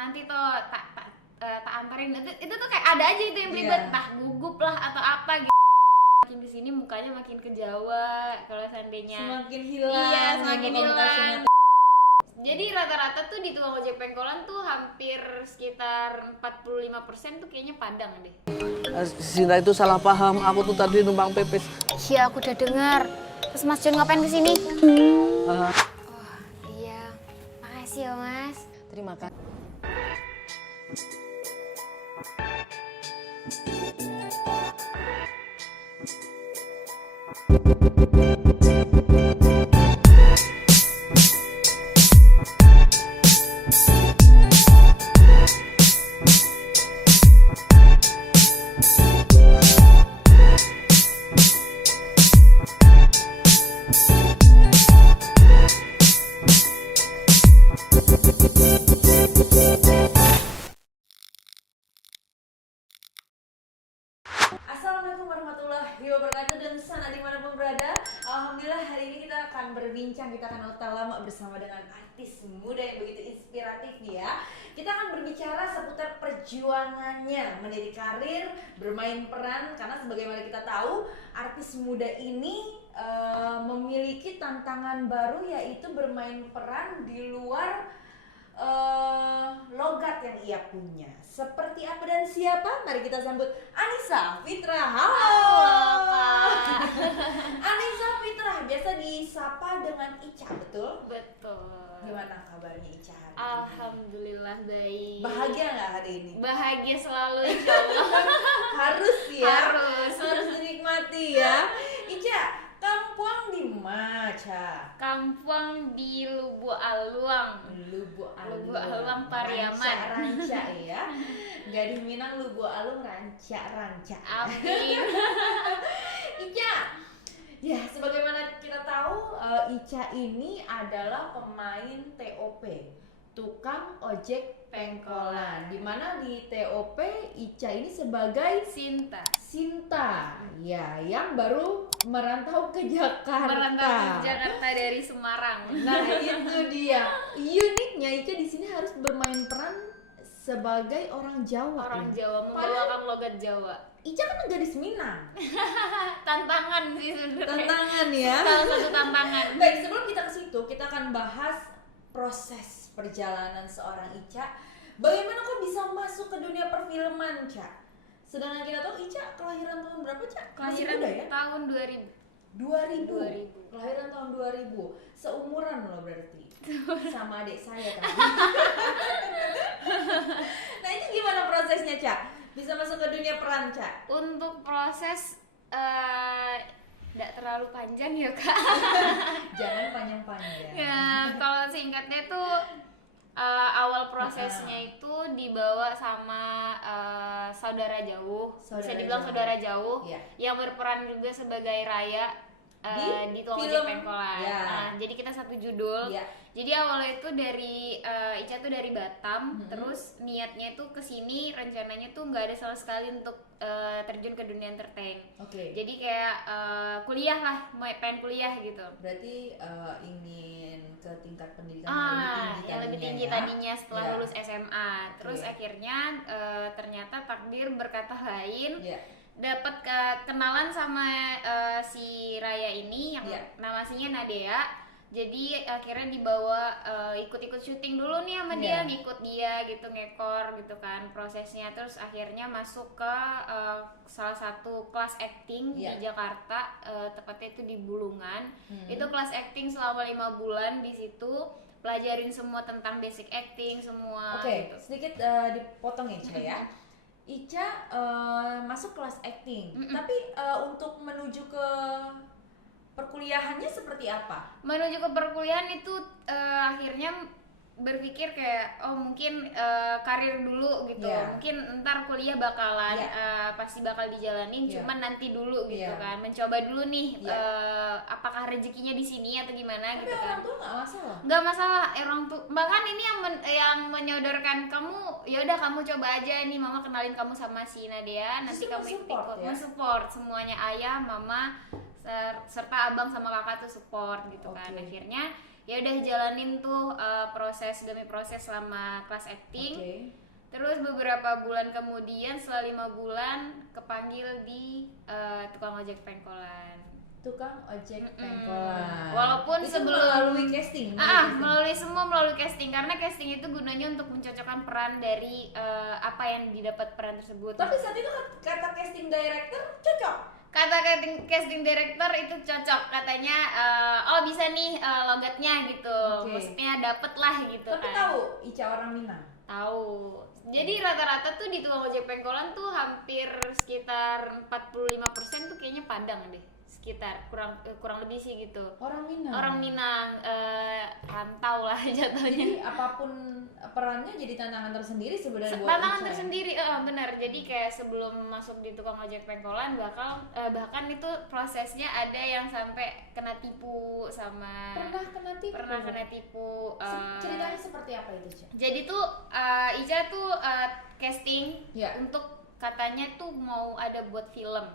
nanti tuh tak anterin. Itu tuh kayak ada aja itu yang ribet, entah gugup lah atau apa gitu. Makin kesini mukanya makin ke Jawa kalau seandainya Semakin hilang. iya semakin hilang. Jadi rata-rata tuh di tukang ojek pengkolan tuh hampir sekitar 45% tuh kayaknya Padang deh. Sinta itu salah paham, aku tuh tadi numpang pepes. Iya, aku udah dengar. Terus Mas Jun ngapain kesini? Uh, Iya, makasih ya Mas. Terima kasih. Assalamualaikum warahmatullahi wabarakatuh dan sana dimanapun berada. Alhamdulillah hari ini kita akan berbincang, kita akan otak lama bersama dengan artis muda yang begitu inspiratif ya. Kita akan berbicara seputar perjuangannya meniti karir, bermain peran, karena sebagaimana kita tahu artis muda ini memiliki tantangan baru yaitu bermain peran di luar logat yang ia punya. Seperti apa dan siapa? Mari kita sambut Annisa Fitra. Halo Kak. Annisa Fitra, biasa disapa dengan Ica, betul? Betul. Gimana kabarnya Ica hari ini? Alhamdulillah baik. Bahagia nggak hari ini? Bahagia selalu insyaallah. Harus ya. Harus dinikmati ya. Ica, kampung di Maca. Kampung di Lubu Aluang. Lubu Aluang, Pariaman. Ranca ya. Gading Minang, Lubu Alung, ranca. Amin. Ica, ya sebagaimana kita tahu Ica ini adalah pemain TOP, tukang ojek pengkolan. Dimana di TOP Ica ini sebagai Sinta, ya, yang baru merantau ke Jakarta. Merantau ke Jakarta dari Semarang. Nah itu dia. Uniknya Ica di sini harus bermain peran sebagai orang Jawa. Orang ya. Jawa membawakan logat Jawa. Ica kan gadis Minang. Tantangan sih sebenarnya. Tantangan ya. Salah satu tantangan. Baik, sebelum kita ke situ, kita akan bahas proses perjalanan seorang Ica. Bagaimana kok bisa masuk ke dunia perfilman, Ca? Sedangkan kita tahu Ica kelahiran tahun berapa, Ca? Kelahiran muda ya? tahun 2000. 2000. Kelahiran tahun 2000. Seumuran loh berarti. Sama adik saya kan. Nah, itu gimana prosesnya, Ca? Bisa masuk ke dunia peran, Ca? Untuk proses tidak terlalu panjang ya Kak. Jangan panjang-panjang. Ya, kalau singkatnya tuh awal prosesnya itu dibawa sama saudara jauh, bisa dibilang saudara jauh, ya. yang berperan juga sebagai Raya di tukang ojek pengkolan. Ya. Nah, jadi kita satu judul. Ya. Jadi awalnya itu dari Ica tuh dari Batam, terus niatnya tuh kesini, rencananya tuh nggak ada sama sekali untuk terjun ke dunia entertain. Oke. Jadi kayak kuliah lah, pengen kuliah gitu. Berarti ingin ke tingkat pendidikan yang lebih tinggi ya? tadinya setelah Ya. lulus SMA. Terus akhirnya ternyata takdir berkata lain. Ya. Dapat kenalan sama si Raya ini yang nama aslinya Nadea. Jadi akhirnya dibawa ikut-ikut syuting dulu nih sama dia, ngikut dia gitu, ngekor gitu kan prosesnya. Terus akhirnya masuk ke salah satu kelas acting di Jakarta, tepatnya itu di Bulungan. Itu kelas acting selama 5 bulan di situ, pelajarin semua tentang basic acting semua. Oke, gitu. sedikit dipotong ya, Ca ya. Ica masuk kelas acting, tapi untuk menuju ke perkuliahannya seperti apa? Menuju ke perkuliahan itu akhirnya berpikir kayak mungkin karir dulu gitu, mungkin ntar kuliah bakalan pasti bakal dijalanin, cuman nanti dulu gitu kan, mencoba dulu nih apakah rezekinya di sini atau gimana. Tapi gitu kan. orang tua nggak masalah. Nggak masalah, orang tuh bahkan ini yang menyodorkan kamu, ya udah kamu coba aja nih, mama kenalin kamu sama si Nadia, nanti Justru kamu mensupport, ikut, ya? mensupport semuanya, ayah, mama serta abang sama kakak tuh support gitu kan. Akhirnya ya udah jalanin tuh proses demi proses selama kelas acting. Terus beberapa bulan kemudian setelah 5 bulan kepanggil di tukang ojek pengkolan. Tukang ojek pengkolan. Walaupun itu sebelum melalui casting. melalui casting karena casting itu gunanya untuk mencocokkan peran dari apa yang didapat peran tersebut. Tapi saat itu kata casting director cocok. Kata casting director itu cocok, katanya oh bisa nih logatnya gitu. Maksudnya dapet lah gitu. Tapi kan. tahu Ica orang Minang. Tahu. Jadi rata-rata tuh di tukang ojek pengkolan tuh hampir sekitar 45% tuh kayaknya Padang deh. Sekitar kurang lebih sih gitu. Orang Minang. Orang Minang rantau lah jatuhnya. Jadi apapun perannya jadi tantangan tersendiri sebenarnya buat tantangan Ica, tersendiri, benar. Jadi kayak sebelum masuk di tukang ojek pengkolan bahkan itu prosesnya ada yang sampai kena tipu sama pernah kena tipu. Ceritanya seperti apa itu, Cak? Jadi tuh Ica tuh casting untuk katanya tuh mau ada buat film,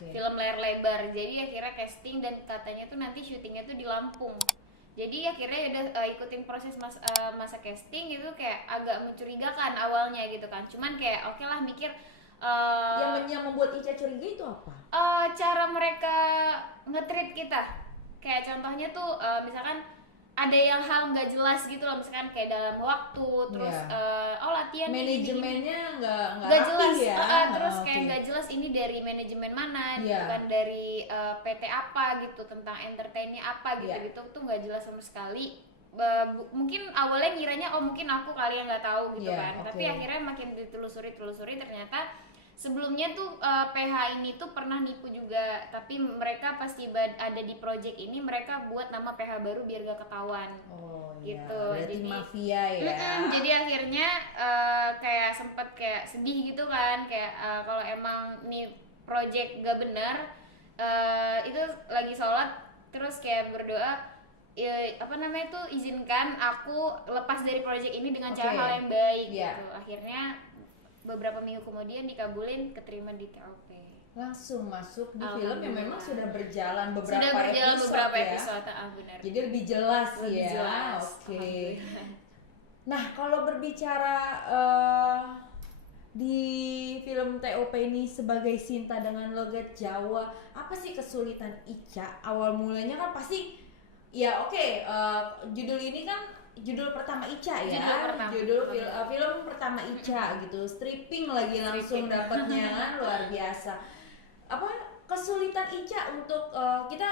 film layar lebar. Jadi akhirnya casting dan katanya tuh nanti syutingnya tuh di Lampung. Jadi akhirnya udah ikutin proses masa casting itu kayak agak mencurigakan awalnya gitu kan. Cuman kayak oke lah mikir yang membuat Ica curiga itu apa? Cara mereka nge-treat kita. Kayak contohnya tuh misalkan ada yang hal nggak jelas gitu loh, misalkan kayak dalam waktu, terus latihan manajemennya nggak jelas ya. Terus kayak nggak jelas ini dari manajemen mana, bukan dari PT apa gitu, tentang entertainnya apa gitu tuh nggak jelas sama sekali. Mungkin awalnya ngiranya mungkin aku kali yang nggak tahu gitu kan, tapi akhirnya makin ditelusuri ternyata sebelumnya tuh PH ini tuh pernah nipu juga, tapi mereka pasti ada di project ini mereka buat nama PH baru biar gak ketahuan. Gitu. Jadi mafia ya. Jadi akhirnya kayak sempet kayak sedih gitu kan, kayak kalau emang nih project gak benar, itu lagi sholat terus kayak berdoa izinkan aku lepas dari project ini dengan cara hal yang baik gitu. Akhirnya beberapa minggu kemudian dikabulin, keterima di TOP. Langsung masuk di film yang memang sudah berjalan beberapa episode ya. Benar. Jadi lebih jelas lebih ya. Jelas. Nah, kalau berbicara di film TOP ini sebagai Sinta dengan logat Jawa, apa sih kesulitan Ica? Awal mulanya kan pasti judul ini kan judul pertama Ica ya, film pertama Ica gitu, stripping lagi langsung dapatnya kan luar biasa. Apa kesulitan Ica untuk kita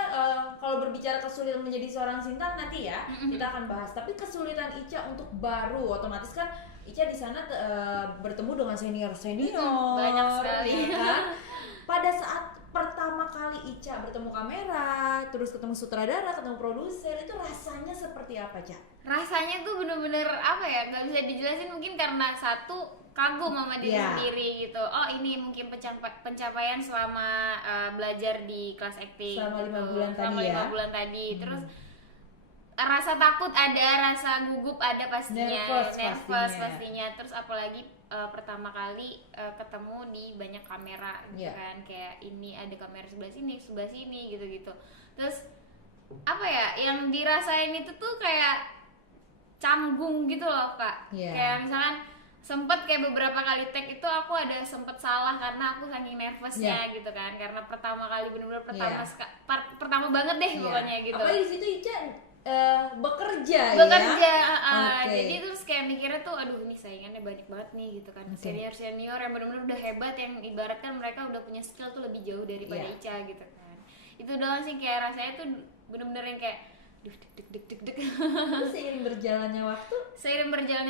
kalau berbicara kesulitan menjadi seorang Sinta nanti ya kita akan bahas, tapi kesulitan Ica untuk baru, otomatis kan Ica di sana bertemu dengan senior banyak sekali kan. Pada saat pertama kali Ica bertemu kamera, terus ketemu sutradara, ketemu produser, itu rasanya seperti apa, Cak? Rasanya tuh bener-bener apa ya, nggak bisa dijelasin, mungkin karena satu kagum sama diri sendiri gitu. Ini mungkin pencapaian selama belajar di kelas acting selama 5 bulan selama tadi 5 bulan tadi. Terus rasa takut ada, rasa gugup ada pastinya, nervous pastinya. Terus apalagi pertama kali ketemu di banyak kamera gitu kan, kayak ini ada kamera sebelah sini gitu. Terus apa ya yang dirasain itu tuh kayak canggung gitu loh Kak. Kayak misalkan sempet kayak beberapa kali take itu aku ada sempet salah karena aku saking nervousnya gitu kan, karena pertama kali bener-bener pertama banget deh pokoknya gitu. Apa di situ Ica bekerja. Jadi terus kayak mikirnya tuh aduh ini saingannya banyak banget nih gitu kan, senior yang benar-benar udah hebat, yang ibaratkan mereka udah punya skill tuh lebih jauh daripada Ica gitu kan. Itu doang sih kayak rasanya tuh bener-bener yang kayak deg. Terus seiring berjalannya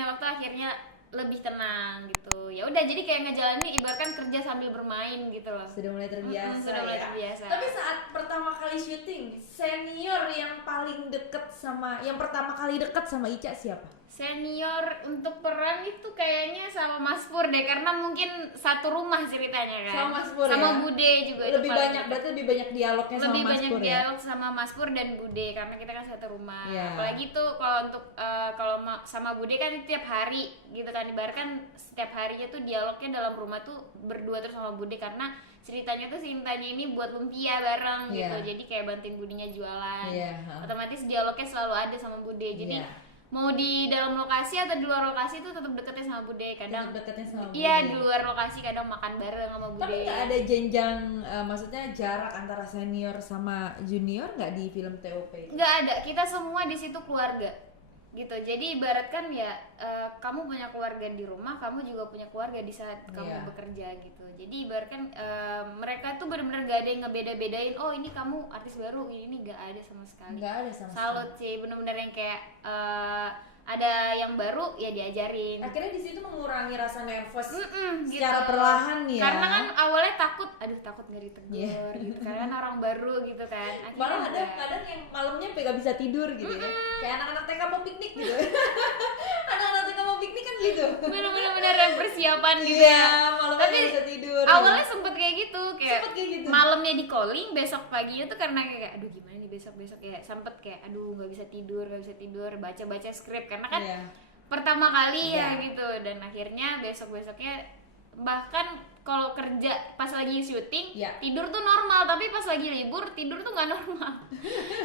waktu akhirnya lebih tenang gitu. Ya udah jadi kayak ngejalanin ibaratkan kerja sambil bermain gitu loh. Sudah mulai terbiasa. Terbiasa. Tapi saat pertama kali syuting, senior yang pertama kali deket sama Ica siapa? Senior untuk peran itu kayaknya sama Mas Pur deh, karena mungkin satu rumah ceritanya kan. Sama Mas Pur sama ya? Bude juga. Lebih banyak, berarti lebih banyak dialognya sama lebih Mas banyak Pur ya? dialog sama Mas Pur dan Bude karena kita kan satu rumah. Iya. Apalagi tuh kalau untuk kalau sama Bude kan tiap hari gitu kan, ibaratkan setiap harinya tuh dialognya dalam rumah tuh berdua terus sama Bude, karena ceritanya tuh Cintanya ini buat lumpia bareng gitu. Iya. Jadi kayak bantuin Budenya jualan. Iya. Otomatis dialognya selalu ada sama Bude. Jadi Iya. mau di dalam lokasi atau di luar lokasi tuh tetap deketnya sama Bude. Kadang Tetap deketnya sama iya Bude. di luar lokasi kadang makan bareng sama Bude. Tapi nggak ada jenjang, maksudnya jarak antara senior sama junior nggak di film TOP itu? Nggak ada, kita semua di situ keluarga gitu. Jadi ibaratkan ya kamu punya keluarga di rumah, kamu juga punya keluarga di saat kamu Iya. bekerja gitu. Jadi ibaratkan mereka tuh benar-benar gak ada yang ngebeda-bedain, oh ini kamu artis baru, ini nggak ada sama sekali. Nggak ada sama Salut sih, benar-benar yang kayak ada yang baru ya diajarin. Akhirnya di situ mengurangi rasa nervous Gitu. secara perlahan ya. Karena kan awalnya takut nggak ditegur Iya. gitu, karena kan orang baru gitu kan. Akhirnya Malah ada enggak. kadang yang malamnya nggak bisa tidur gitu ya. Kayak anak-anak TK mau piknik gitu. Anak-anak TK mau piknik kan gitu. bener-bener yang persiapan gitu Iya, ya. malamnya Tapi nggak bisa tidur. awalnya sempet kayak gitu, kayak Sempet kayak gitu. malamnya di calling, besok paginya tuh karena kayak aduh gimana nih besok ya, sempet kayak aduh nggak bisa tidur, baca skrip karena kan Iya. pertama kali Iya. ya gitu. Dan akhirnya besoknya bahkan kalau kerja pas lagi syuting Iya. tidur tuh normal, tapi pas lagi libur tidur tuh nggak normal.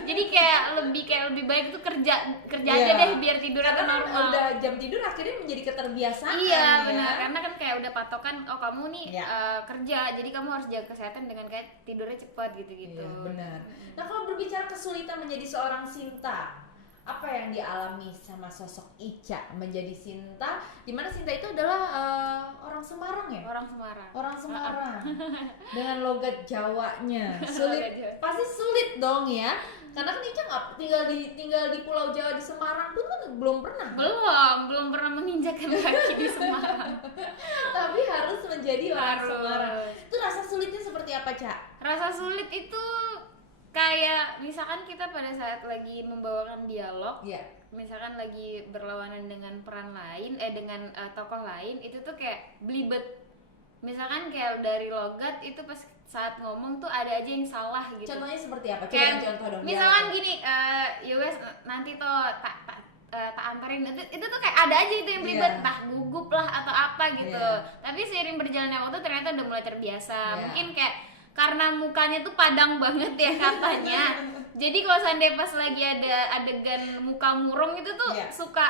Jadi kayak lebih baik tuh kerja aja Iya. deh biar tidurnya Karena tuh kan normal. udah jam tidur akhirnya menjadi keterbiasaan. Iya ya. benar, karena kan kayak udah patokan, oh kamu nih Iya. kerja, jadi kamu harus jaga kesehatan dengan kayak tidurnya cepat gitu-gitu. Iya, benar. Nah, kalau berbicara kesulitan menjadi seorang Sinta, apa yang dialami sama sosok Ica menjadi Sinta? Dimana Sinta itu adalah orang Semarang ya? Orang Semarang. Orang Semarang dengan logat Jawanya Logat sulit, Jawa. pasti sulit dong ya, karena kan Ica nggak tinggal di Pulau Jawa di Semarang pun kan belum pernah, Belum pernah menginjakkan kaki di Semarang. tapi harus menjadi orang Harus. Semarang. Itu rasa sulitnya seperti apa, Cak? Rasa sulit itu kayak misalkan kita pada saat lagi membawakan dialog, Iya. misalkan lagi berlawanan dengan peran lain, dengan tokoh lain, itu tuh kayak belibet. Misalkan kayak dari logat itu pas saat ngomong tuh ada aja yang salah gitu. Contohnya seperti apa? Coba Kayak contoh dong. misalkan gini, ya wes nanti tuh tak anterin, itu tuh kayak ada aja itu yang belibet, Iya. entah gugup lah atau apa gitu. Iya. Tapi seiring berjalannya waktu ternyata udah mulai terbiasa. Iya. Mungkin kayak karena mukanya tuh padang banget ya katanya. Jadi kalau seandainya pas lagi ada adegan muka murung itu tuh Iya. suka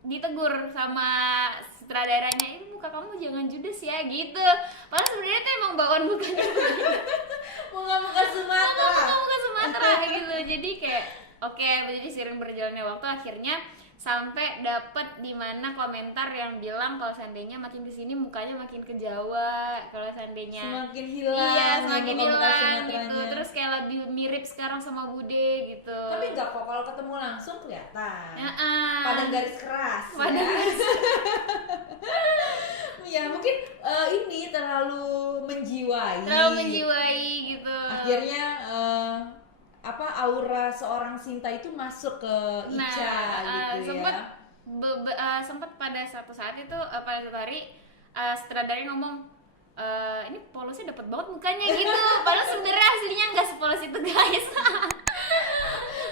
ditegur sama sutradaranya, ini muka kamu jangan judes ya gitu. Padahal sebenarnya tuh emang bawaan mukanya Muka Sumatera. muka Sumatera gitu. Jadi kayak oke, jadi seiring berjalannya waktu akhirnya sampai dapat di mana komentar yang bilang kalau seandainya makin kesini mukanya makin ke Jawa, kalau seandainya Semakin hilang. iya ya semakin muka-muka hilang Sumateranya. gitu. Terus kayak lebih mirip sekarang sama Bude gitu. Tapi enggak kok, kalau ketemu langsung kelihatan. Heeh. Padang garis keras. Padang ya. garis. Ya mungkin ini terlalu menjiwai. Gitu. Akhirnya aura seorang Sinta itu masuk ke Ica gitu sempet, ya. sempet pada satu saat itu pada suatu hari sutradara ngomong ini polosnya dapat banget mukanya gitu. Padahal sebenarnya aslinya nggak sepolos itu guys.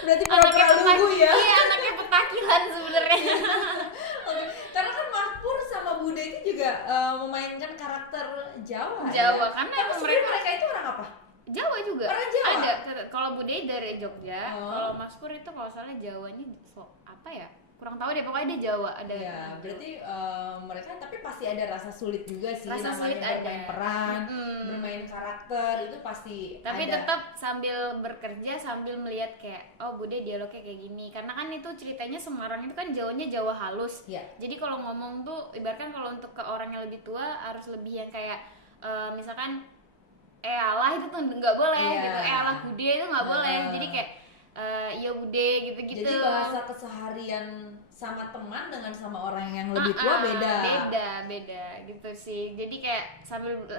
Berarti pura-pura lugu ya. Iya, anaknya petakilan sebenarnya. Oke. Karena kan Mas Pur sama Bude itu juga memainkan karakter Jawa. Jawa, ya? karena Tapi emang sebenarnya mereka itu orang apa? Jawa juga. Orang Jawa? Ada. Kalau Bude dari Jogja, Oh. kalau Mas Pur itu kalau salah Jawanya apa ya? Kurang tahu deh, pokoknya dia Jawa ada. Ya, berarti mereka tapi pasti ada rasa sulit juga sih, Rasa namanya sulit bermain ada. peran, Mm-mm. bermain karakter itu pasti Tapi ada. tetap sambil bekerja sambil melihat kayak oh Bude dialognya kayak gini, karena kan itu ceritanya Semarang itu kan Jawanya Jawa halus. Ya. Jadi kalau ngomong tuh ibaratkan kalau untuk ke orang yang lebih tua harus lebih yang kayak misalkan alah itu tuh nggak boleh Iya. gitu, alah Bude itu nggak boleh. Jadi kayak iya Bude gitu-gitu. Jadi bahasa keseharian sama teman dengan sama orang yang lebih tua beda. Beda gitu sih. Jadi kayak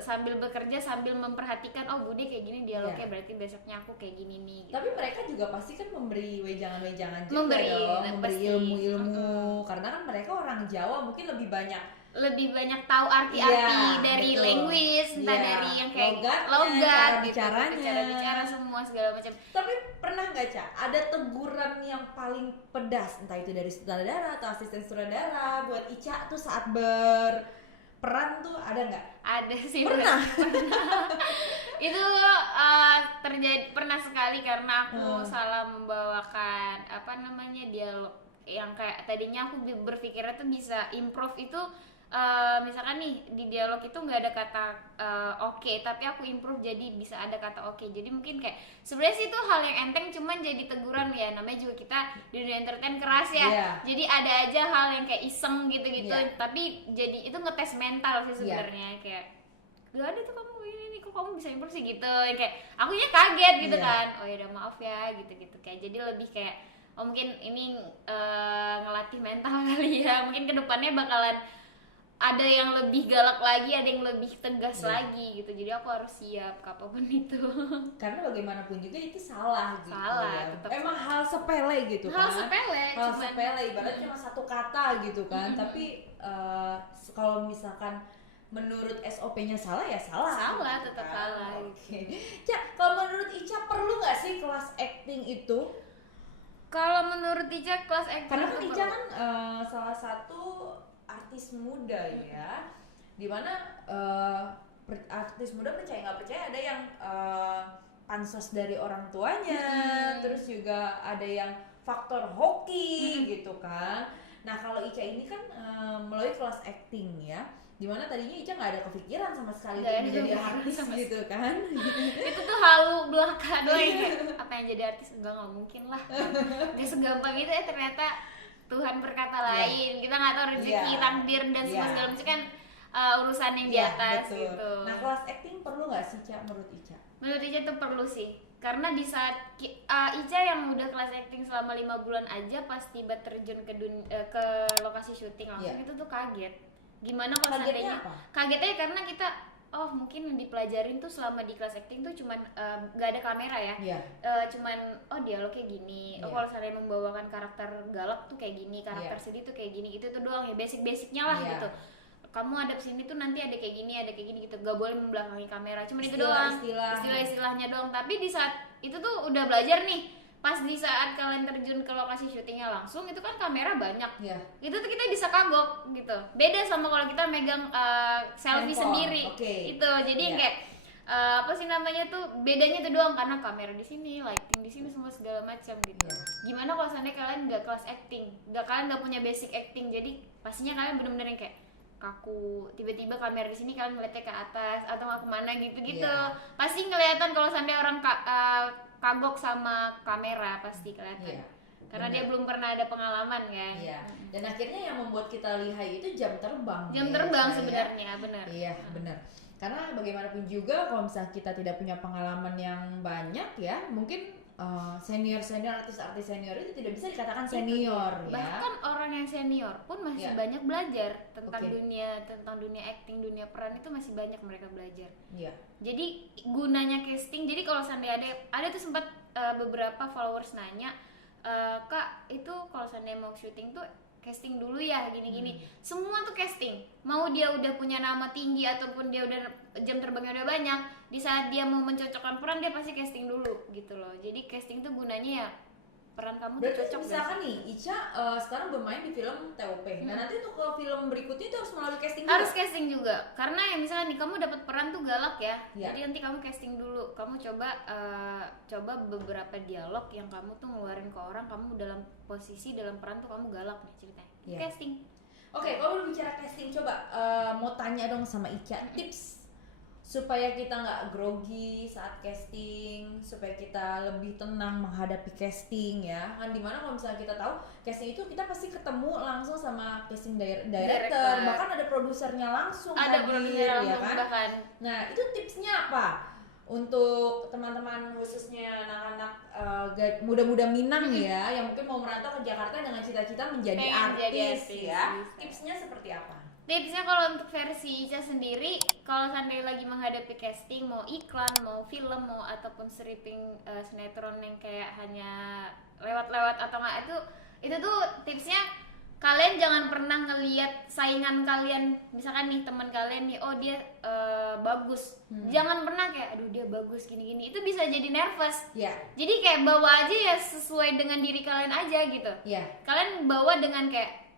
sambil bekerja sambil memperhatikan oh Bude kayak gini dialognya, Iya. berarti besoknya aku kayak gini nih gitu. Tapi mereka juga pasti kan memberi wejangan-wejangan juga Memberi, dong, memberi pasti. ilmu-ilmu. Karena kan mereka orang Jawa mungkin lebih banyak lebih banyak tahu arti-arti dari betul. language, entah dari yang kayak Logatnya, logat gitu, bicaranya. cara bicara semua segala macam. Tapi pernah nggak Ca, ada teguran yang paling pedas, entah itu dari sutradara atau asisten sutradara buat Ica tuh saat berperan tuh ada nggak? Ada sih, Pernah? itu terjadi pernah sekali karena aku salah membawakan dialog yang kayak tadinya aku berpikirnya tuh bisa improve itu. Misalkan nih di dialog itu nggak ada kata oke, tapi aku improve jadi bisa ada kata oke. Jadi mungkin kayak sebenarnya sih itu hal yang enteng, cuman jadi teguran ya, namanya juga kita di dunia entertain keras ya. Jadi ada aja hal yang kayak iseng gitu-gitu, tapi jadi itu ngetes mental sih sebenarnya. Kayak gak ada tuh kamu ini kok kamu bisa improve sih gitu, yang kayak akunya kaget gitu kan. Oh ya udah maaf ya gitu-gitu, kayak jadi lebih kayak mungkin ini ngelatih mental kali ya. Mungkin kedepannya bakalan ada yang lebih galak lagi, ada yang lebih tegas lagi gitu. Jadi aku harus siap kapanpun itu. Karena bagaimanapun juga itu salah gitu. Salah, ya. tetap Emang hal sepele gitu hal kan. sepele, Hal sepele, ibaratnya cuma satu kata gitu kan. Tapi kalau misalkan menurut SOP-nya salah ya salah. Salah, gitu tetap kan. salah. Oke. Ca, kalau menurut Ica perlu nggak sih kelas acting itu? Kalau menurut Ica kelas acting Karena kan itu Ica perlu. kan salah satu artis muda ya, dimana artis muda percaya nggak percaya ada yang pansos dari orang tuanya, terus juga ada yang faktor hoki gitu kan. Nah kalau Ica ini kan melalui kelas acting ya, dimana tadinya Ica nggak ada kepikiran sama sekali Nggak untuk ada menjadi kepikiran artis sama gitu kan. Itu tuh halu belaka doang kayak apa yang jadi artis, nggak mungkin lah. Gak segampang itu ya, ternyata Tuhan berkata lain. Kita nggak tahu rezeki, takdir dan semua segala macam kan urusan yang di atas betul. gitu. Nah kelas acting perlu nggak sih Ca menurut Ica? Menurut Ica tuh perlu sih, karena di saat Ica yang udah kelas acting selama 5 bulan aja pas tiba terjun ke lokasi syuting langsung itu tuh kaget. Gimana kalau Kagetnya seandainya apa? kagetnya karena kita mungkin yang dipelajarin tuh selama di kelas acting tuh cuman gak ada kamera ya. Cuman dialognya gini. Kalau saya membawakan karakter galak tuh kayak gini, karakter sedih tuh kayak gini. Itu tuh doang ya, basic-basicnya lah gitu. Kamu ada sini tuh nanti ada kayak gini gitu. Gak boleh membelakangi kamera. Cuman itu doang. Istilah-istilahnya doang. Tapi di saat itu tuh udah belajar nih. Pas di saat kalian terjun ke lokasi syutingnya langsung, itu kan kamera banyak. Itu tuh kita bisa kagok gitu. Beda sama kalau kita megang selfie sendiri. Itu jadi yang kayak bedanya itu doang, karena kamera di sini, lighting di sini, semua segala macam gitu. Gimana kalau seandainya kalian nggak kelas acting, kalian nggak punya basic acting, jadi pastinya kalian bener-bener yang kayak kaku, tiba-tiba kamera di sini kalian ngeliatnya ke atas atau nggak kemana gitu. Pasti kelihatan kalau seandainya orang kagok sama kamera, pasti kelihatan. Karena dia belum pernah ada pengalaman kan. Dan akhirnya yang membuat kita lihai itu jam terbang. Jam terbang sebenarnya, benar. Iya, benar. Karena bagaimanapun juga kalau misalnya kita tidak punya pengalaman yang banyak ya, mungkin senior-senior, artis-artis senior itu tidak bisa dikatakan senior ya. Bahkan orang yang senior pun masih banyak belajar tentang dunia acting, dunia peran, itu masih banyak mereka belajar. Jadi gunanya casting, jadi kalau seandainya ada tuh sempat beberapa followers nanya, Kak, itu kalau seandainya mau syuting tuh casting dulu ya gini-gini. Semua tuh casting. Mau dia udah punya nama tinggi ataupun dia udah jam terbangnya udah banyak, di saat dia mau mencocokkan peran dia pasti casting dulu gitu loh. Jadi casting tuh gunanya ya peran kamu tuh cocok. Misalkan nih Ica sekarang bermain di film TOP. Nah nanti untuk ke film berikutnya itu harus melalui casting juga? Harus casting juga. Karena ya misalnya nih kamu dapat peran tuh galak ya. Jadi nanti kamu casting dulu. Kamu coba beberapa dialog yang kamu tuh ngeluarin ke orang, kamu dalam posisi dalam peran tuh kamu galak nih ceritanya. Casting. Oke, kalau bicara casting, coba mau tanya dong sama Ica, tips supaya kita nggak grogi saat casting, supaya kita lebih tenang menghadapi casting ya. Kan dimana kalau misalnya kita tahu casting itu kita pasti ketemu langsung sama casting director, bahkan ada produsernya langsung, ada produsernya langsung, ya kan? Bahkan. Nah itu tipsnya apa untuk teman-teman khususnya anak-anak muda-muda Minang ya, yang mungkin mau merantau ke Jakarta dengan cita-cita menjadi artis ya? Tipsnya seperti apa? Tipsnya kalau untuk versi Ica sendiri, kalau seandainya lagi menghadapi casting, mau iklan, mau film, mau ataupun stripping sinetron yang kayak hanya lewat-lewat atau nggak, itu tuh tipsnya kalian jangan pernah ngelihat saingan kalian, misalkan nih teman kalian nih, oh dia bagus, jangan pernah kayak aduh dia bagus gini-gini, itu bisa jadi nervous. Jadi kayak bawa aja ya sesuai dengan diri kalian aja gitu. Kalian bawa dengan kayak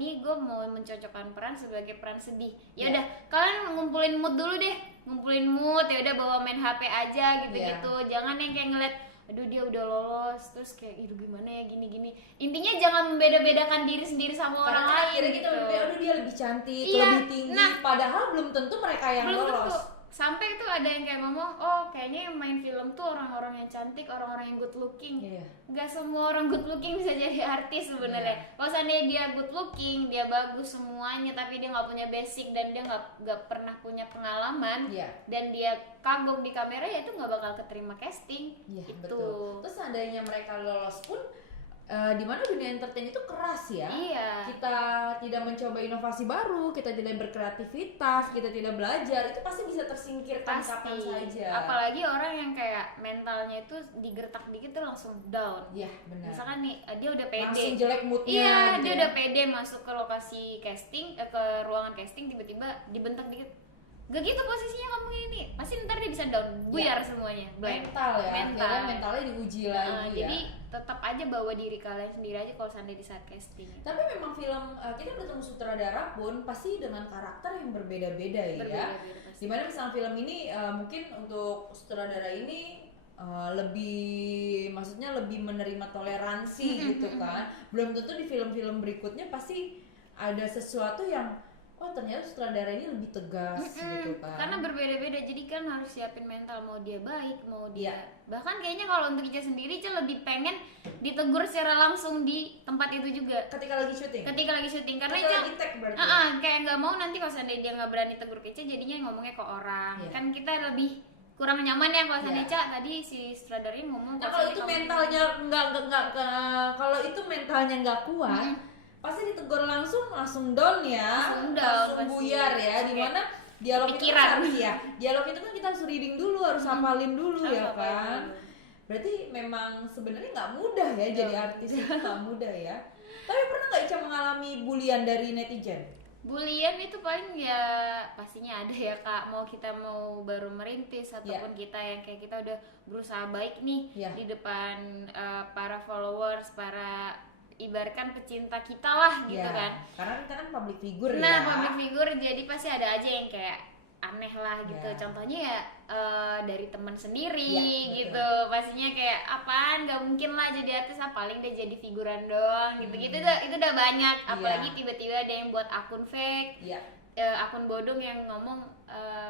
nih gue mau mencocokkan peran sebagai peran sedih, ya udah kalian ngumpulin mood dulu deh, ngumpulin mood, ya udah bawa main HP aja gitu-gitu. Jangan yang kayak ngeliat aduh dia udah lolos terus kayak itu gimana ya gini-gini. Intinya jangan membeda-bedakan diri sendiri sama orang lain akhirnya gitu. Kita berpikir aduh dia lebih cantik, lebih tinggi, padahal belum tentu mereka yang belum lolos. tentu. Sampai tuh ada yang kayak ngomong, oh kayaknya yang main film tuh orang-orang yang cantik, orang-orang yang good looking. Gak semua orang good looking bisa jadi artis sebenarnya. Kalau seandainya dia good looking, dia bagus semuanya, tapi dia nggak punya basic dan dia nggak pernah punya pengalaman, dan dia kagok di kamera, ya itu nggak bakal keterima casting. Gitu. Betul. Terus seandainya mereka lolos pun, di mana dunia entertain itu keras ya. Kita tidak mencoba inovasi baru, kita tidak berkreativitas, kita tidak belajar, itu pasti bisa tersingkirkan kapan saja. Apalagi orang yang kayak mentalnya itu digertak dikit tuh langsung down. Benar. Misalkan nih dia udah pede, langsung jelek moodnya. Gitu dia udah pede masuk ke lokasi casting, ke ruangan casting, tiba-tiba dibentak dikit. Gak gitu posisinya kamu ini, pasti ntar dia bisa down, buyar semuanya. Mentalnya diuji lagi. Jadi tetap aja bawa diri kalian sendiri aja kalau seandainya di saat casting. Tapi memang film kita bertemu sutradara pun pasti dengan karakter yang berbeda-beda ya. Dimana misalnya film ini mungkin untuk sutradara ini lebih menerima toleransi gitu kan. Belum tentu di film-film berikutnya pasti ada sesuatu yang ternyata sutradara ini lebih tegas gitu kan. Karena berbeda-beda, jadi kan harus siapin mental, mau dia baik, mau dia bahkan kayaknya kalau untuk Ica sendiri, Ica lebih pengen ditegur secara langsung di tempat itu juga ketika lagi syuting karena Ica lagi take berarti kayak nggak mau nanti kalau seandainya dia nggak berani tegur ke Ica, jadinya ngomongnya ke orang. Kan kita lebih kurang nyaman ya kalau seandainya Ica tadi si sutradara ngomong. Nah kalau itu mentalnya kalau itu mentalnya nggak kuat, pasti ditegur langsung down ya, langsung buyar ya. Dimana dialog pikiran. Dialog itu kan kita harus reading dulu, harus hafalin dulu ya kan. Berarti memang sebenarnya nggak mudah ya jadi artis itu, nggak mudah ya. Tapi pernah nggak Ica mengalami bulian dari netizen? Bulian itu paling ya pastinya ada ya Kak, mau kita mau baru merintis ataupun kita yang kayak kita udah berusaha baik nih di depan para followers, para ibaratkan pecinta kita lah gitu kan. Karena kita kan public figure public figure, jadi pasti ada aja yang kayak aneh lah gitu. Contohnya ya dari teman sendiri gitu. Pastinya kayak apaan, nggak mungkin lah jadi artis, paling dia jadi figuran doang gitu-gitu. Itu udah banyak. Apalagi tiba-tiba ada yang buat akun fake, akun bodong yang ngomong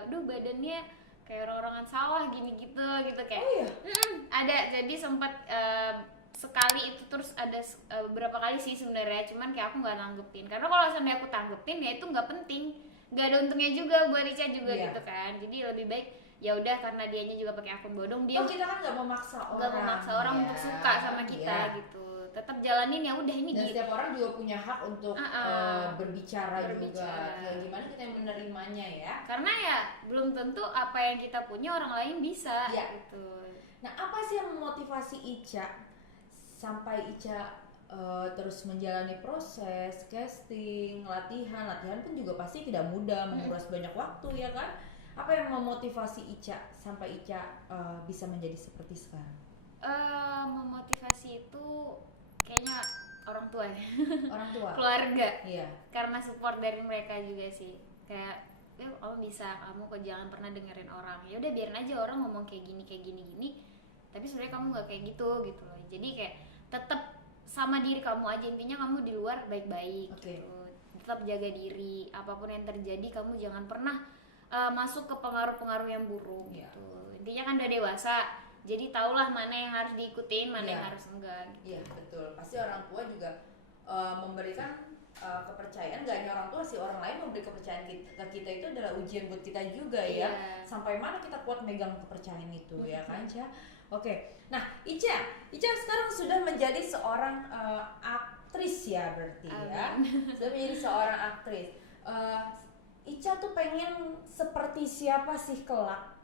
duh badannya kayak orang-orangan sawah gini gitu kayak. Ada, jadi sempat sekali itu, terus ada beberapa kali sih sebenarnya, cuman kayak aku nggak tanggepin, karena kalau seandainya aku tanggepin ya itu nggak penting, nggak ada untungnya juga buat Ica juga gitu kan. Jadi lebih baik ya udah, karena dianya juga pakai akun bodong, dia kita kan nggak memaksa orang untuk suka sama kita gitu, tetap jalanin ya udah ini. Dan gitu. setiap orang juga punya hak untuk berbicara juga. Ya, gimana kita yang menerimanya ya? Karena ya belum tentu apa yang kita punya orang lain bisa gitu. Nah apa sih yang memotivasi Ica sampai Ica terus menjalani proses casting, latihan pun juga pasti tidak mudah, menguras banyak waktu ya kan? Apa yang memotivasi Ica sampai Ica bisa menjadi seperti sekarang? Memotivasi itu kayaknya orang tua ya. Orang tua. Keluarga. Karena support dari mereka juga sih. Kayak kamu bisa, kamu kok jangan pernah dengerin orang. Ya udah biarin aja orang ngomong kayak gini. Tapi sebenarnya kamu nggak kayak gitu loh. Jadi kayak tetap sama diri kamu aja, intinya kamu di luar baik-baik gitu. Tetap jaga diri, apapun yang terjadi kamu jangan pernah masuk ke pengaruh-pengaruh yang buruk gitu. Intinya kan udah dewasa, jadi tahulah mana yang harus diikutin, mana yang harus enggak gitu. Iya betul, pasti orang tua juga memberikan kepercayaan, gak hanya orang tua sih, orang lain memberi kepercayaan ke kita itu adalah ujian buat kita juga ya. Sampai mana kita kuat megang kepercayaan itu ya kan Ca? Oke, nah Ica sekarang sudah menjadi seorang aktris ya berarti ya. Sudah menjadi seorang aktris. Ica tuh pengen seperti siapa sih kelak?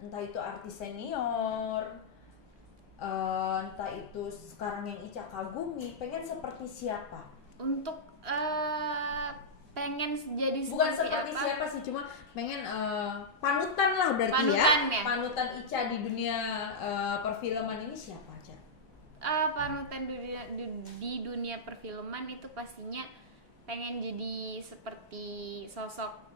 Entah itu artis senior, entah itu sekarang yang Ica kagumi, pengen seperti siapa? Untuk pengen jadi Bukan seperti apa? siapa sih, cuma pengen panutan lah berarti Panutan ya? Panutan Ica di dunia perfilman ini siapa, Ca? Panutan di dunia perfilman itu pastinya pengen jadi seperti sosok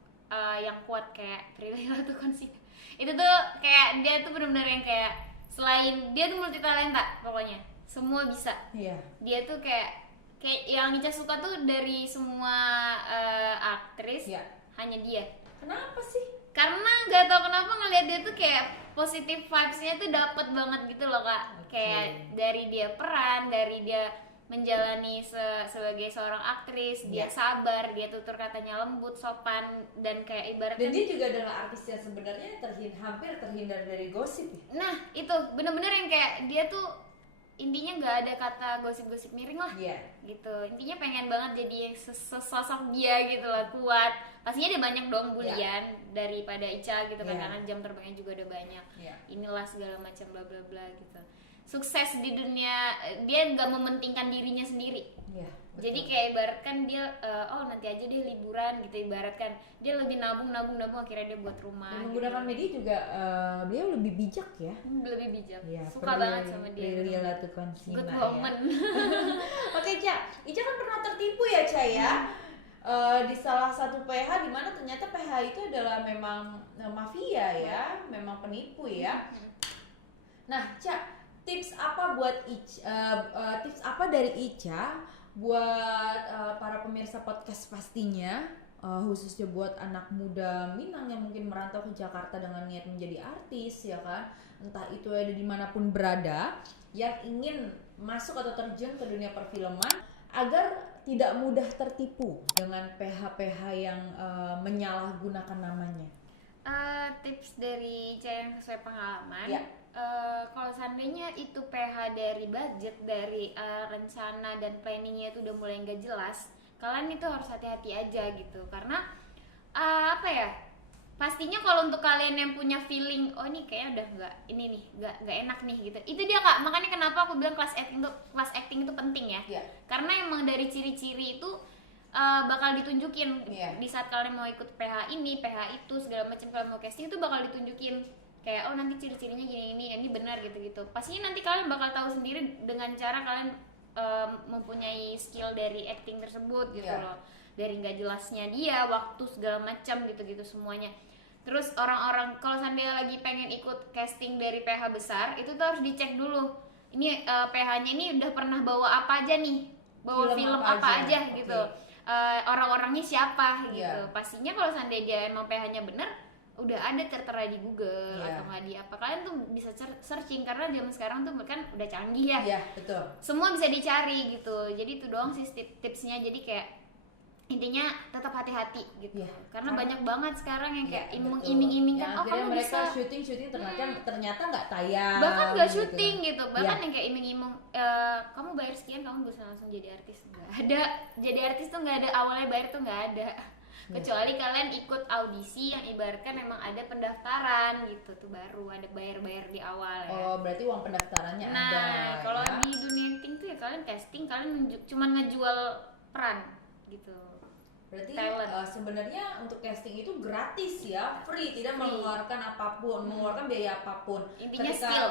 yang kuat kayak Prilly Latuconsina. Itu tuh kayak dia tuh benar-benar yang kayak selain dia tuh multi talenta pokoknya semua bisa. Iya. Dia tuh kayak yang Ica suka tuh dari semua aktris hanya dia. Kenapa sih? Karena nggak tahu kenapa ngelihat dia tuh kayak positive vibes-nya tuh dapet banget gitu loh kak. Kayak dari dia peran, dari dia menjalani sebagai seorang aktris, dia sabar, dia tutur katanya lembut, sopan, dan kayak ibaratnya. Dan dia juga adalah artis yang sebenarnya hampir terhindar dari gosip ya. Nah itu bener-bener yang kayak dia tuh intinya nggak ada kata gosip-gosip miring lah. Gitu. Intinya pengen banget jadi yang sosok dia gitu lah, kuat. Pastinya dia banyak dong bulian daripada Ica gitu kan, karena jam terbangnya juga udah banyak. Inilah segala macam bla bla bla gitu. Sukses di dunia, dia nggak mementingkan dirinya sendiri. Jadi kayak ibaratkan dia nanti aja deh liburan gitu, ibaratkan dia lebih nabung akhirnya dia buat rumah. Dan menggunakan media juga beliau lebih bijak ya. Lebih bijak. Suka banget sama dia. Prilly Latuconsina. Good woman. Oke, Ca. Ica kan pernah tertipu ya, Ca ya. Di salah satu PH di mana ternyata PH itu adalah memang mafia ya, memang penipu ya. Nah, Ca, tips apa dari Ica buat para pemirsa podcast pastinya, khususnya buat anak muda Minang yang mungkin merantau ke Jakarta dengan niat menjadi artis ya kan, entah itu ada dimanapun berada, yang ingin masuk atau terjun ke dunia perfilman agar tidak mudah tertipu dengan PH-PH yang menyalahgunakan namanya. Tips dari Ica yang sesuai pengalaman. Kalau seandainya itu PH dari budget, dari rencana dan planningnya itu udah mulai nggak jelas, kalian itu harus hati-hati aja gitu. Karena apa ya? Pastinya kalau untuk kalian yang punya feeling, oh ini kayaknya udah nggak enak nih gitu. Itu dia kak. Makanya kenapa aku bilang kelas acting itu penting ya. Karena emang dari ciri-ciri itu bakal ditunjukin di saat kalian mau ikut PH ini, PH itu segala macam, kalian mau casting itu bakal ditunjukin kayak oh nanti ciri-cirinya gini ini benar gitu. Pastinya nanti kalian bakal tahu sendiri dengan cara kalian mempunyai skill dari acting tersebut gitu loh. Dari nggak jelasnya dia, waktu segala macam gitu semuanya. Terus orang-orang kalau seandainya lagi pengen ikut casting dari PH besar, itu tuh harus dicek dulu. Ini PH-nya ini udah pernah bawa apa aja nih? Bawa film apa aja gitu. Orang-orangnya siapa gitu. Pastinya kalau seandainya dia emang PH-nya bener, udah ada tertera di Google atau nggak di apa, kalian tuh bisa searching karena zaman sekarang tuh kan udah canggih ya. Betul. Semua bisa dicari gitu. Jadi itu doang sih tipsnya. Jadi kayak intinya tetap hati-hati gitu. Karena banyak banget sekarang yang kayak iming-imingkan kamu mereka bisa syuting ternyata nggak tayang. Bahkan nggak syuting gitu. Bahkan yang kayak iming-iming kamu bayar sekian kamu bisa langsung jadi artis. Nggak ada. Jadi artis tuh nggak ada, awalnya bayar tuh nggak ada. Kecuali kalian ikut audisi yang ibaratkan memang ada pendaftaran gitu tuh, baru ada bayar di awal ya. Oh, berarti uang pendaftarannya ada. Nah, kalau di dunia acting tuh ya kalian casting, kalian cuman ngejual peran gitu. Berarti sebenarnya untuk casting itu gratis ya, free, tidak mengeluarkan apapun, mengeluarkan biaya apapun. Intinya ketika, skill.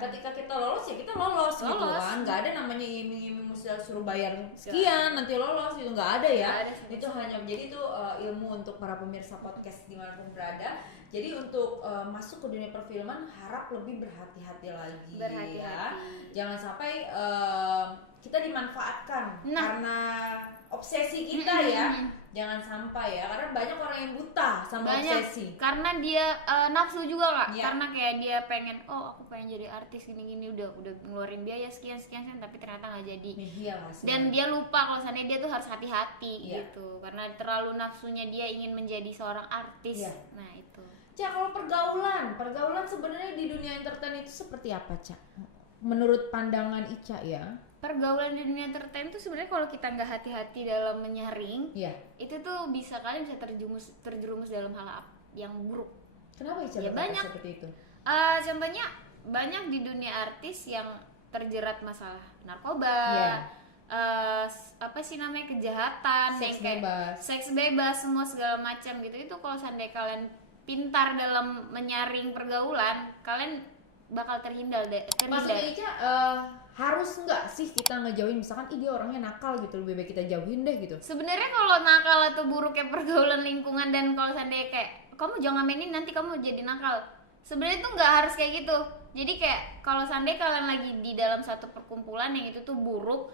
Ketika kita lolos ya kita lolos gitu kan, nggak ada namanya iming-iming mesti suruh bayar sekian nanti lolos gitu, nggak ada ya. Itu hanya menjadi itu ilmu untuk para pemirsa podcast dimanapun berada. Jadi untuk masuk ke dunia perfilman harap lebih berhati-hati lagi. Ya. Jangan sampai kita dimanfaatkan karena obsesi kita ya. Jangan sampai ya, karena banyak orang yang buta sama obsesi. Karena dia nafsu juga kak. Karena kayak dia pengen, oh aku pengen jadi artis gini-gini, udah ngeluarin biaya sekian tapi ternyata nggak jadi. Dan dia lupa kalau sana dia tuh harus hati-hati gitu. Karena terlalu nafsunya dia ingin menjadi seorang artis. Nah itu. Cak, kalau pergaulan sebenarnya di dunia entertain itu seperti apa, Cak? Menurut pandangan Ica ya? Pergaulan di dunia entertain itu sebenarnya kalau kita nggak hati-hati dalam menyaring, itu tuh kalian bisa terjerumus dalam hal yang buruk. Kenapa Ica banyak seperti itu? Contohnya banyak di dunia artis yang terjerat masalah narkoba, apa sih namanya, kejahatan, Seks yang kayak bebas. seks bebas semua segala macam gitu. Itu kalau seandainya kalian pintar dalam menyaring pergaulan, kalian bakal terhindar. Maksudnya Ica, harus nggak sih kita ngejauhin, misalkan dia orangnya nakal gitu, lebih baik kita jauhin deh gitu. Sebenarnya kalau nakal atau buruknya pergaulan lingkungan, dan kalau seandainya kayak kamu jangan mainin nanti kamu jadi nakal, sebenarnya tuh nggak harus kayak gitu. Jadi kayak kalau seandainya kalian lagi di dalam satu perkumpulan yang itu tuh buruk,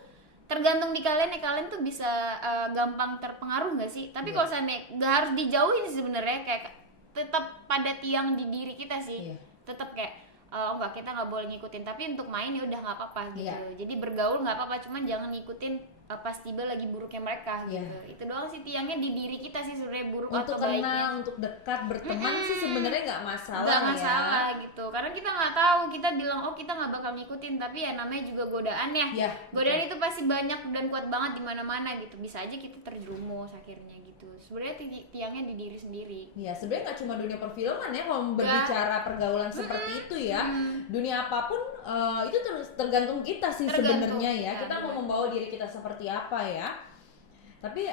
tergantung di kalian ya, kalian tuh bisa gampang terpengaruh nggak sih. Tapi kalau seandainya nggak harus dijauhin sih sebenarnya, kayak tetap pada tiang di diri kita sih. Tetap kayak oh enggak, kita nggak boleh ngikutin, tapi untuk main ya udah nggak apa-apa gitu. Jadi bergaul nggak apa-apa, cuman jangan ngikutin pas tiba lagi buruknya mereka gitu. Itu doang sih tiangnya di diri kita sih sebenarnya, buruk untuk atau baiknya. kenal, untuk dekat, berteman sih sebenarnya nggak masalah. Nggak masalah gitu, karena kita nggak tahu, kita bilang oh kita nggak bakal ngikutin, tapi ya namanya juga godaan ya. Godaan itu pasti banyak dan kuat banget di mana-mana gitu. Bisa aja kita terjerumus akhirnya gitu. Sebenarnya tiangnya di diri sendiri. Ya sebenarnya nggak cuma dunia perfilman ya, kalau berbicara pergaulan seperti itu ya, dunia apapun itu tergantung kita sih sebenarnya ya. Kita mau membawa diri kita seperti apa ya. Tapi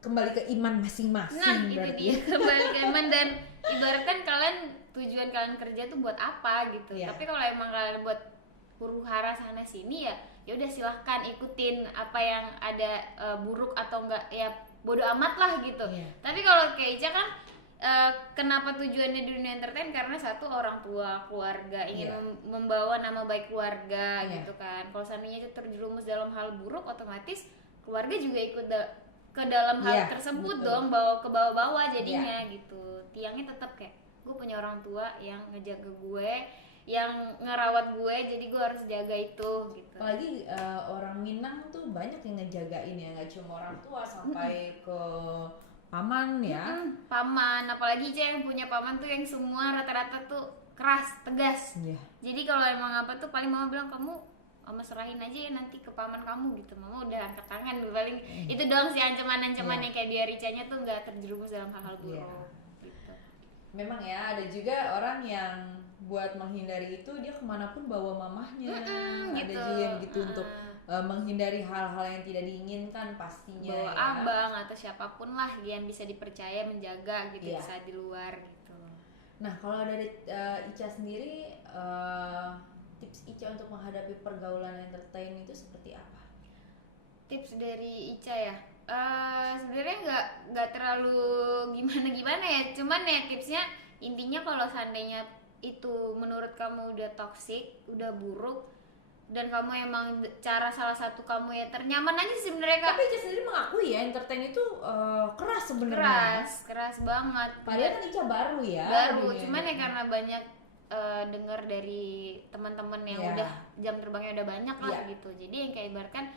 kembali ke iman masing-masing. Nah itu berarti dia, kembali ke iman. Dan ibaratkan kalian, tujuan kalian kerja tuh buat apa gitu. Tapi kalau emang kalian buat huru hara sana sini ya udah silahkan ikutin apa yang ada, buruk atau enggak ya bodo amat lah gitu. Tapi kalau kayak Ica kan kenapa tujuannya di dunia entertain, karena satu, orang tua, keluarga, ingin membawa nama baik keluarga gitu kan. Kalau seandainya itu terjerumus dalam hal buruk, otomatis keluarga juga ikut ke dalam hal tersebut dong, bawa ke bawah-bawah jadinya gitu. Tiangnya tetap kayak gue punya orang tua yang ngejaga gue, yang ngerawat gue, jadi gue harus jaga itu gitu. Apalagi orang Minang tuh banyak yang ngejagain ya, nggak cuma orang tua, sampai ke paman ya. Paman, apalagi Ica yang punya paman tuh yang semua rata-rata tuh keras, tegas. Jadi kalau emang apa tuh paling mama bilang, kamu mama serahin aja ya nanti ke paman kamu gitu. Mama udah angkat tangan paling itu doang sih ancaman-ancamannya, kayak dia Ricanya tuh nggak terjerumus dalam hal-hal buruk gitu. Memang ya, ada juga orang yang buat menghindari itu dia kemanapun bawa mamahnya. Ada juga yang begitu untuk menghindari hal-hal yang tidak diinginkan pastinya. Bawa abang atau siapapun lah yang bisa dipercaya menjaga gitu saat di luar gitu. Nah kalau dari Ica sendiri, tips Ica untuk menghadapi pergaulan entertain itu seperti apa? Tips dari Ica ya, sebenarnya nggak terlalu gimana ya, cuman ya tipsnya intinya kalau seandainya itu menurut kamu udah toksik, udah buruk, dan kamu emang salah satu kamu ya ternyaman aja sebenarnya Kak. Tapi Ica sendiri mengakui ya, entertain itu keras sebenarnya. Keras banget. Padahal kan Ica baru ya. Cuman ya karena banyak dengar dari teman-teman yang udah jam terbangnya udah banyak lah gitu. Jadi yang kayak ibaratkan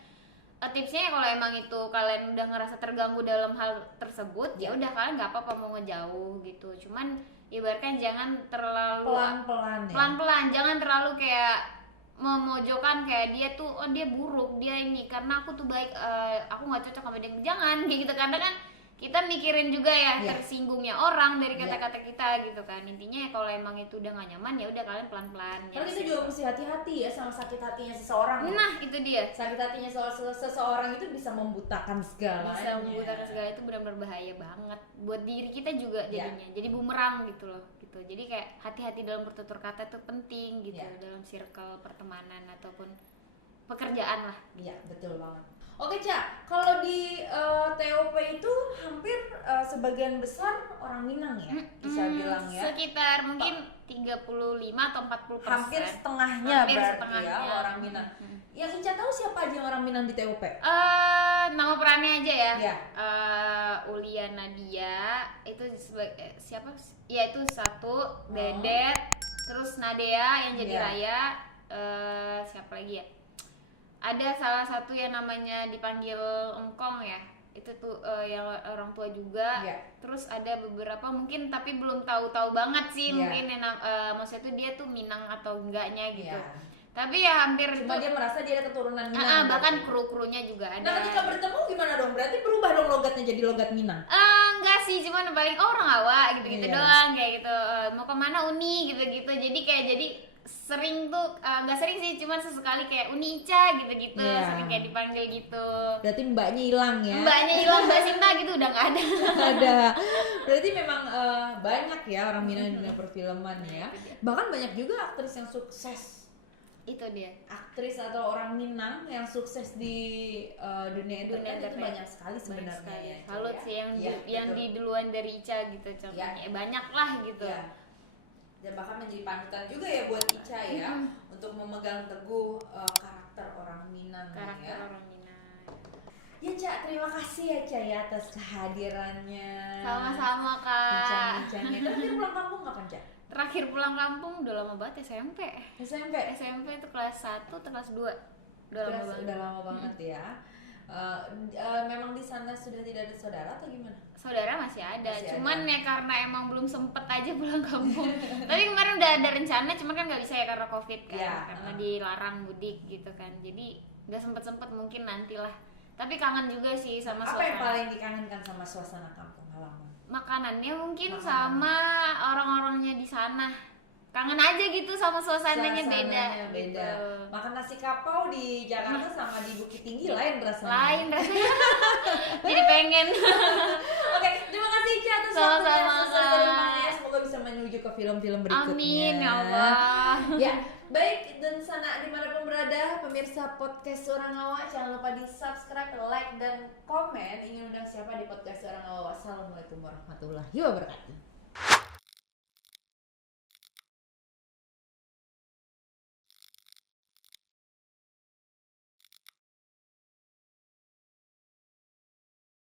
tipsnya kalau emang itu kalian udah ngerasa terganggu dalam hal tersebut, ya udah kalian nggak apa-apa mau ngejauh gitu. Cuman ibaratkan jangan terlalu pelan-pelan, jangan terlalu kayak memojokkan kayak dia tuh oh dia buruk, dia ini karena aku tuh baik, aku nggak cocok sama dia, jangan kayak gitu. Karena kan kita mikirin juga ya tersinggungnya orang dari kata-kata kita gitu kan. Intinya ya kalau emang itu udah gak nyaman ya udah kalian pelan-pelan. Karena kita juga mesti hati-hati ya sama sakit hatinya seseorang. Nah itu dia, sakit hatinya seseorang itu bisa membutakan segalanya. Bisa membutakan segala, itu benar-benar bahaya banget buat diri kita juga jadinya. Jadi bumerang gitu loh gitu. Jadi kayak hati-hati dalam bertutur kata itu penting gitu dalam circle pertemanan ataupun pekerjaan lah. Iya betul banget. Oke Ca, kalau di TOP itu hampir sebagian besar orang Minang ya, bisa bilang ya. Sekitar mungkin 35 atau 40%. Hampir setengahnya berarti ya orang Minang. Yang Ica tahu siapa aja orang Minang di TOP? Nama perannya aja ya. Ulia Nadia, itu siapa? Ya itu satu, Dedet, terus Nadea yang jadi Raya, siapa lagi ya? Ada salah satu yang namanya dipanggil Engkong ya, itu tuh yang orang tua juga. Terus ada beberapa mungkin tapi belum tahu banget sih mungkin yang maksudnya tuh dia tuh Minang atau enggaknya gitu. Tapi ya hampir cuma dia merasa dia ada keturunan Minang. Bahkan kru-krunya juga ada. Nah ketika bertemu gimana dong? Berarti berubah dong logatnya jadi logat Minang? Enggak sih, cuma paling orang Awak gitu-gitu doang kayak gitu. Mau kemana Uni gitu-gitu. Jadi kayak sering tuh nggak sering sih, cuman sesekali kayak Uni Ica gitu-gitu, sering kayak dipanggil gitu. Berarti mbaknya hilang ya? Mbaknya hilang, Mbak Sinta gitu udah nggak ada. Nggak ada. Berarti memang banyak ya orang Minang di dunia perfilman ya. Bahkan banyak juga aktris yang sukses. Itu dia. Aktris atau orang Minang yang sukses di dunia entertain itu banyak sekali sebenarnya. Ya, salut ya. sih yang di duluan dari Ica gitu contohnya. Banyak lah gitu. Ya. Dan bahkan menjadi panutan juga ya buat Ica ya untuk memegang teguh karakter orang Minang ya. Orang Minang. Ya Ca, terima kasih ya Ca ya atas kehadirannya. Sama-sama Kak. Bincang-bincangnya. Terakhir pulang kampung kapan Ca? Terakhir pulang kampung udah lama banget SMP. SMP itu kelas 1 atau kelas 2. Udah lama banget ya. Memang di sana sudah tidak ada saudara atau gimana? Saudara masih ada, cuman ya karena emang belum sempet aja pulang kampung. Tapi kemarin udah ada rencana, cuman kan nggak bisa ya karena COVID kan, karena dilarang mudik gitu kan. Jadi nggak sempet mungkin nantilah. Tapi kangen juga sih sama suasana. Apa yang paling dikangenkan sama suasana kampung halaman? Makanannya mungkin sama orang-orangnya di sana. Kangen aja gitu sama suasananya beda. Gitu. Makan nasi kapau di Jakarta sama di Bukit Tinggi lain rasanya. Lain rasanya. Jadi pengen. Oke, terima kasih Ica atas waktunya. Semoga bisa menuju ke film-film berikutnya. Amin ya Allah. Ya, baik dan sana dimanapun berada pemirsa podcast Orang Awak, jangan lupa di subscribe, like dan komen. Ingin undang siapa di podcast Orang Awak? Wassalamualaikum warahmatullahi wabarakatuh.